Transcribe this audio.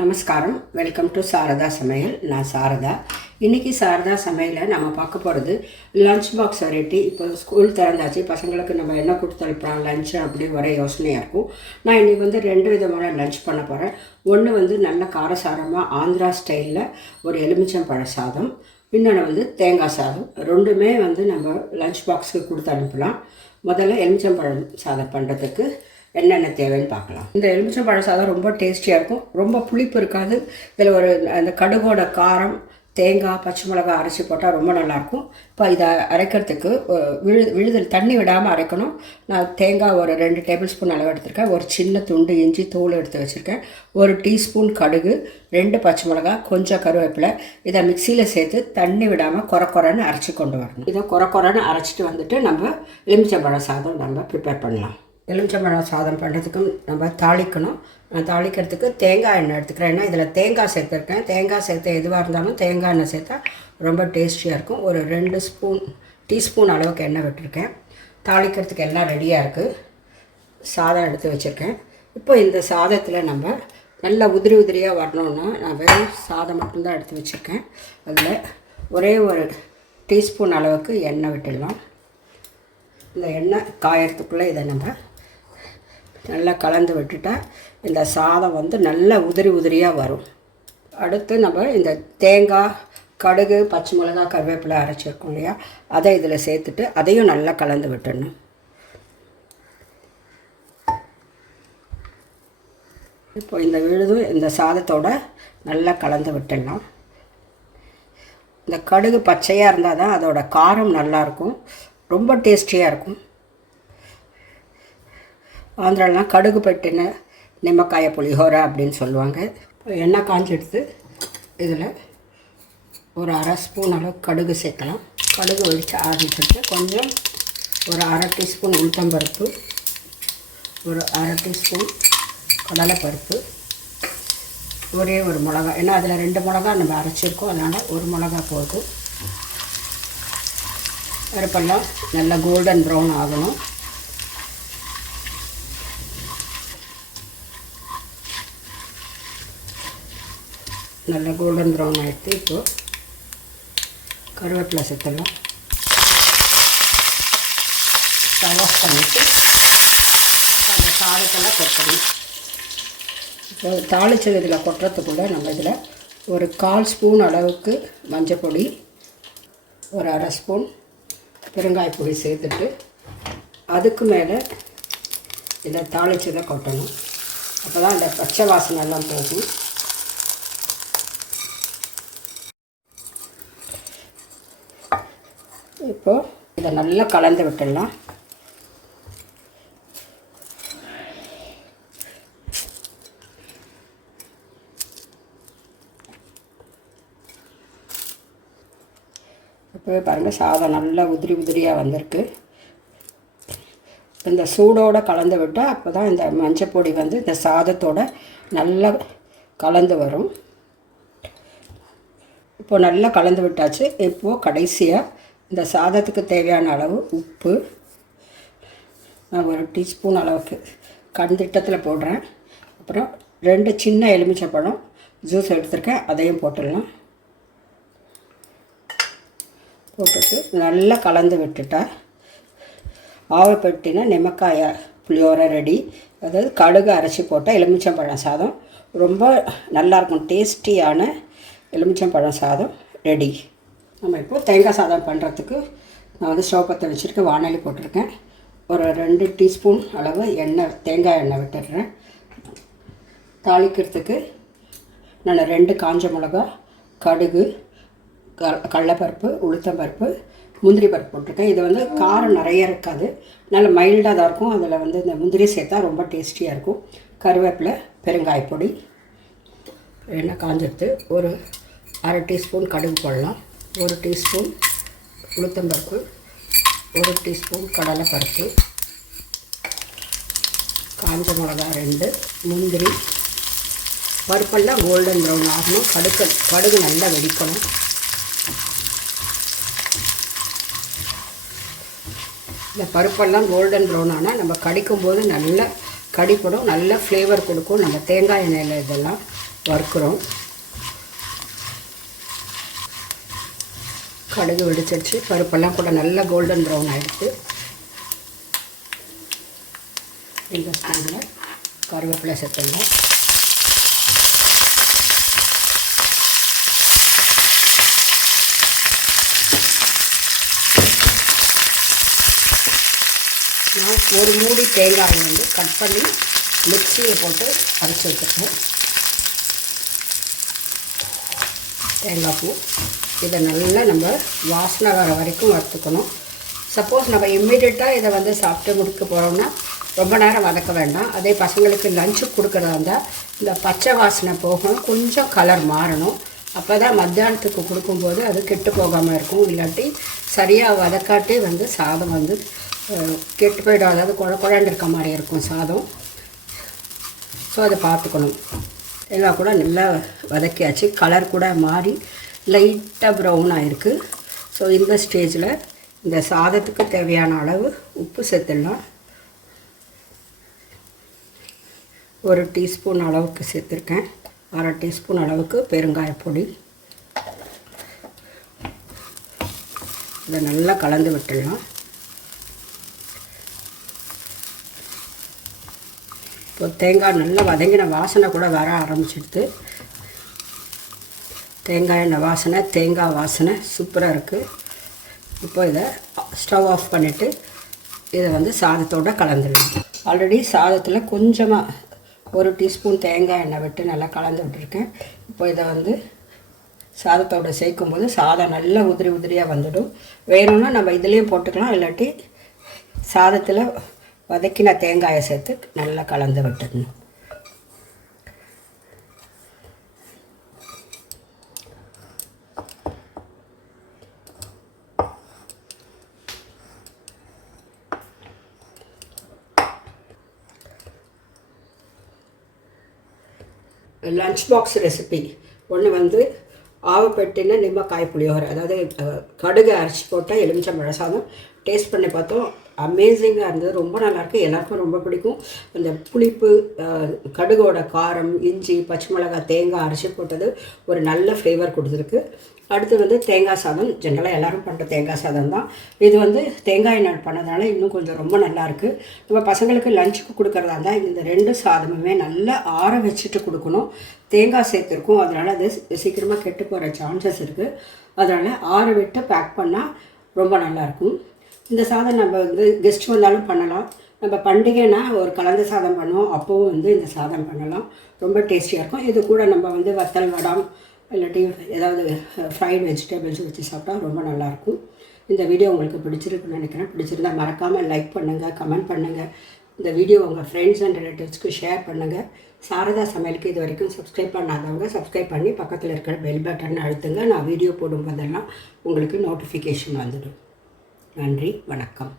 நமஸ்காரம். Welcome to Saradha சமையல். நான் சாரதா. இன்றைக்கி சாரதா சமையலில் நம்ம பார்க்க போகிறது லஞ்ச் பாக்ஸ் வெரைட்டி. இப்போ ஸ்கூல் திறந்தாச்சு, பசங்களுக்கு நம்ம என்ன கொடுத்து அனுப்பலாம் லஞ்சு அப்படி ஒரே யோசனையாக இருக்கும். நான் இன்றைக்கி ரெண்டு விதமான லஞ்ச் பண்ண போகிறேன். ஒன்று நல்ல காரசாரமாக ஆந்திரா ஸ்டைலில் ஒரு எலுமிச்சம்பழ சாதம், இன்னொன்று தேங்காய் சாதம். ரெண்டுமே நம்ம லஞ்ச் பாக்ஸுக்கு கொடுத்து அனுப்பலாம். முதல்ல எலுமிச்சம்பழம் சாதம் பண்ணுறதுக்கு என்னென்ன தேவைன்னு பார்க்கலாம். இந்த எலுமிச்சம்பழ சாதம் ரொம்ப டேஸ்டியாக இருக்கும், ரொம்ப புளிப்பு இருக்காது. இதில் அந்த கடுகோட காரம், தேங்காய், பச்சை மிளகாய் அரைச்சி போட்டால் ரொம்ப நல்லாயிருக்கும். இப்போ இதை அரைக்கிறதுக்கு விழுதல் தண்ணி விடாமல் அரைக்கணும். நான் தேங்காய் ஒரு 2 டேபிள் ஸ்பூன் அளவு எடுத்திருக்கேன். ஒரு சின்ன துண்டு இஞ்சி தூள் எடுத்து வச்சுருக்கேன். 1 டீஸ்பூன் கடுகு, 2 பச்சை மிளகாய், கொஞ்சம் கருவேப்பிலை. இதை மிக்சியில் சேர்த்து தண்ணி விடாமல் குறைன்னு அரைச்சி கொண்டு வரணும். இதை குறைன்னு அரைச்சிட்டு நம்ம எலுமிச்சம்பழ சாதம் ப்ரிப்பேர் பண்ணலாம். எலுமிச்சம்பழம் சாதம் பண்ணுறதுக்கும் நம்ம தாளிக்கணும். தாளிக்கிறதுக்கு தேங்காய் எண்ணெய் எடுத்துக்கிறேன். ஏன்னா இதில் தேங்காய் சேர்த்துருக்கேன். தேங்காய் சேர்த்து எதுவாக இருந்தாலும் தேங்காய் எண்ணெய் சேர்த்தா ரொம்ப டேஸ்டியாக இருக்கும். ஒரு 2 டீஸ்பூன் அளவுக்கு எண்ணெய் விட்டுருக்கேன். தாளிக்கிறதுக்கு எல்லாம் ரெடியாக இருக்குது. சாதம் எடுத்து வச்சுருக்கேன். இப்போ இந்த சாதத்தில் நல்லா உதிரியாக வரணுன்னா நான் வெறும் சாதம் மட்டும்தான் எடுத்து வச்சுருக்கேன். அதில் ஒரே ஒரு டீஸ்பூன் அளவுக்கு எண்ணெய் விட்டுடலாம். இந்த எண்ணெய் காயறதுக்குள்ளே இதை நல்லா கலந்து விட்டுட்டா இந்த சாதம் நல்லா உதிரியாக வரும். அடுத்து இந்த தேங்காய், கடுகு, பச்சை மிளகாய், கருவேப்பிலை அரைச்சிருக்கோம் இல்லையா, அதை இதில் சேர்த்துட்டு அதையும் நல்லா கலந்து விட்டுடணும். இப்போ இந்த விழுதும் இந்த சாதத்தோடு நல்லா கலந்து விட்டுடலாம். இந்த கடுகு பச்சையாக இருந்தால் தான் அதோட காரம் நல்லாயிருக்கும், ரொம்ப டேஸ்டியாக இருக்கும். ஆந்திராலாம் கடுகு பட்டின நிம்மக்காய புளியோரை அப்படின்னு சொல்லுவாங்க. இப்போ எண்ணெய் காஞ்சி எடுத்து இதில் ஒரு 1/2 ஸ்பூன் அளவு கடுகு சேர்க்கலாம். கடுகு ஒழித்து ஆரம்பிச்சுட்டு கொஞ்சம் ஒரு 1/2 டீஸ்பூன் உளுத்தம்பருப்பு, ஒரு 1/2 டீஸ்பூன் கடலைப்பருப்பு, ஒரே ஒரு மிளகா. ஏன்னா அதில் 2 மிளகா நம்ம அரைச்சிருக்கோம், அதனால் ஒரு மிளகா போதும். பருப்பெல்லாம் நல்லா கோல்டன் ப்ரௌன் ஆகணும். நல்லா கோல்டன் ப்ரௌன் ஆகிடுத்து. இப்போது கருவேப்பிலை சேர்த்துடலாம். ஸ்டவ் ஆஃப் பண்ணிவிட்டு அந்த சாதத்தெல்லாம் கொட்டணும். இப்போ தாளிச்சது இதில் கொட்டுறதுக்குள்ளே இதில் ஒரு 1/4 ஸ்பூன் அளவுக்கு மஞ்சள் பொடி, ஒரு 1/2 ஸ்பூன் பெருங்காய பொடி சேர்த்துட்டு அதுக்கு மேலே இதை தாளிச்சதை கொட்டணும். அப்போ தான் இந்த பச்சை வாசனைலாம் போகும். இப்போது இதை நல்லா கலந்து விட்டுடலாம். இப்போவே பாருங்கள், சாதம் நல்லா உதிரியாக வந்திருக்கு. இந்த சூடோடு கலந்து விட்டால் அப்போ தான் இந்த மஞ்சள் பொடி இந்த சாதத்தோடு நல்லா கலந்து வரும். இப்போது நல்லா கலந்து விட்டாச்சு. இப்போது கடைசியாக இந்த சாதத்துக்கு தேவையான அளவு உப்பு நான் ஒரு டீஸ்பூன் அளவுக்கு கண்டிட்டத்தில் போடுறேன். அப்புறம் 2 சின்ன எலுமிச்சம்பழம் ஜூஸ் எடுத்துருக்கேன், அதையும் போட்டுடலாம். போட்டுட்டு நல்லா கலந்து விட்டுட்டா ஆவப்பட்டின நிம்மக்காய புளியோரை ரெடி. அதாவது கடுகு அரைச்சி போட்டால் எலுமிச்சம்பழம் சாதம் ரொம்ப நல்லாயிருக்கும். டேஸ்டியான எலுமிச்சம்பழம் சாதம் ரெடி. நம்ம இப்போது தேங்காய் சாதம் பண்ணுறதுக்கு நான் ஸ்டவ் பற்ற வச்சுருக்கேன். வானொலி போட்டிருக்கேன். ஒரு 2 டீஸ்பூன் அளவு தேங்காய் எண்ணெய் விட்டுடுறேன். தாளிக்கிறதுக்கு நான் 2 காஞ்ச மிளகா, கடுகு, கடலைப்பருப்பு, உளுத்தம்பருப்பு, முந்திரி பருப்பு போட்டிருக்கேன். இது காரம் நிறைய இருக்காது, நல்ல மைல்டாக தான் இருக்கும். அதில் இந்த முந்திரி சேர்த்தா ரொம்ப டேஸ்டியாக இருக்கும். கருவேப்பிலை, பெருங்காயப்பொடி, எண்ணெய் காஞ்செடுத்து ஒரு 1/2 டீஸ்பூன் கடுகு போடலாம். 1 டீஸ்பூன் உளுத்தம்பருப்பு, 1 டீஸ்பூன் கடலைப்பருப்பு, காஞ்ச மிளகா 2, முந்திரி. பருப்பெல்லாம் கோல்டன் ப்ரௌன் ஆகணும். கடுகு நல்லா வெடிக்கணும். இந்த பருப்பெல்லாம் கோல்டன் ப்ரௌன் ஆனால் நம்ம கடிக்கும்போது நல்லா கடிப்படும், நல்ல ஃப்ளேவர் கொடுக்கும். நம்ம தேங்காய் எண்ணெயில் இதெல்லாம் வறுக்கிறோம். கடுகு வெடிச்சிருச்சு, பருப்பெல்லாம் கூட நல்லா கோல்டன் ப்ரௌன் ஆகிடுச்சு. இந்த ஸ்டேஜில் கருவேப்பிலை சேர்த்துடலாம். நான் ஒரு மூடி தேங்காயை வந்து கட் பண்ணி மிக்சியில் போட்டு அரைச்சி வச்சுருக்கேன். தேங்காய் பூ இதை நல்லா நம்ம வாசனை வர வரைக்கும் வறுத்துக்கணும். சப்போஸ் நம்ம இம்மிடியட்டாக இதை வந்து சாப்பிட்டு முடிக்க போகிறோம்னா ரொம்ப நேரம் வதக்க வேண்டாம். அதே பசங்களுக்கு லஞ்சு கொடுக்குறதா இருந்தால் இந்த பச்சை வாசனை போகணும், கொஞ்சம் கலர் மாறணும். அப்போ தான் மத்தியானத்துக்கு கொடுக்கும்போது அது கெட்டு போகாமல் இருக்கும். இல்லாட்டி சரியாக வதக்காட்டே வந்து சாதம் வந்து கெட்டு போய்டும், அதாவது குழண்டு இருக்க மாதிரி இருக்கும் சாதம். ஸோ அதை பார்த்துக்கணும். எல்லாம் கூட நல்லா வதக்கியாச்சு, கலர் கூட மாறி லைட்டாக ப்ரௌன் ஆகிருக்கு. ஸோ இந்த ஸ்டேஜில் இந்த சாதத்துக்கு தேவையான அளவு உப்பு சேர்த்துடலாம். 1 டீஸ்பூன் அளவுக்கு சேர்த்துருக்கேன். 1/2 டீஸ்பூன் அளவுக்கு பெருங்காயப்பொடி. இதை நல்லா கலந்து விட்டுடலாம். இப்போ தேங்காய் நல்லா வதங்கின வாசனை கூட வர ஆரம்பிச்சிடுது. தேங்காய் எண்ணெய் வாசனை, தேங்காய் வாசனை சூப்பராக இருக்குது. இப்போ இதை ஸ்டவ் ஆஃப் பண்ணிவிட்டு இதை வந்து சாதத்தோடு கலந்துடலாம். ஆல்ரெடி சாதத்தில் கொஞ்சமாக 1 டீஸ்பூன் தேங்காய் எண்ணெய் விட்டு நல்லா கலந்து விட்டுருக்கேன். இப்போ இதை வந்து சாதத்தோடு சேர்க்கும்போது சாதம் நல்லா உதிரி உதிரியாக வந்துடும். வேணும்னா நம்ம இதுலேயும் போட்டுக்கலாம், இல்லாட்டி சாதத்தில் வதக்கின தேங்காயை சேர்த்து நல்லா கலந்து விட்டுடணும். லஞ்ச் பாக்ஸ் ரெசிபி ஒன்று வந்து ஆவப்பெட்டின நிம்மக்காய் புளியோகரை, அதாவது கடுகு அரைச்சி போட்டால் எலுமிச்சம்பழ சாதம் டேஸ்ட் பண்ணி பார்த்தோம். அமேசிங்காக இருந்தது, ரொம்ப நல்லாயிருக்கு, எல்லாருக்கும் ரொம்ப பிடிக்கும். அந்த புளிப்பு, கடுகோட காரம், இஞ்சி, பச்சை மிளகாய், தேங்காய் அரைச்சி போட்டது ஒரு நல்ல ஃப்ளேவர் கொடுத்துருக்கு. அடுத்து வந்து தேங்காய் சாதம், ஜென்ரலாக எல்லோரும் பண்ணுற தேங்காய் சாதம் தான். இது வந்து தேங்காய் எண்ணெய் பண்ணதுனால இன்னும் கொஞ்சம் ரொம்ப நல்லாயிருக்கு. நம்ம பசங்களுக்கு லஞ்சுக்கு கொடுக்குறதா இருந்தால் இந்த 2 சாதமுமே நல்லா ஆற வச்சுட்டு கொடுக்கணும். தேங்காய் சேர்த்துருக்கோம், அதனால் அது சீக்கிரமாக கெட்டு போகிற சான்சஸ் இருக்குது. அதனால் ஆற விட்டு பேக் பண்ணால் ரொம்ப நல்லாயிருக்கும். இந்த சாதம் நம்ம வந்து கெஸ்ட் வந்தாலும் பண்ணலாம். நம்ம பண்டிகைனா ஒரு கலந்த சாதம் பண்ணுவோம், அப்போவும் வந்து இந்த சாதம் பண்ணலாம், ரொம்ப டேஸ்டியாக இருக்கும். இது கூட நம்ம வந்து வத்தல் வடம் இல்லாட்டி ஏதாவது ஃப்ரைட் வெஜிடபிள்ஸ் வச்சு சாப்பிட்டா ரொம்ப நல்லாயிருக்கும். இந்த வீடியோ உங்களுக்கு பிடிச்சிருக்குன்னு நினைக்கிறேன். பிடிச்சிருந்தால் மறக்காமல் லைக் பண்ணுங்கள், கமெண்ட் பண்ணுங்கள். இந்த வீடியோ உங்கள் ஃப்ரெண்ட்ஸ் அண்ட் ரிலேட்டிவ்ஸ்க்கு ஷேர் பண்ணுங்கள். சாரதா சமையலுக்கு இது வரைக்கும் சப்ஸ்கிரைப் பண்ணாதவங்க சப்ஸ்கிரைப் பண்ணி பக்கத்தில் இருக்கிற பெல் பட்டன் அழுத்துங்க. நான் வீடியோ போடும்போதெல்லாம் உங்களுக்கு நோட்டிஃபிகேஷன் வந்துடும். நன்றி, வணக்கம்.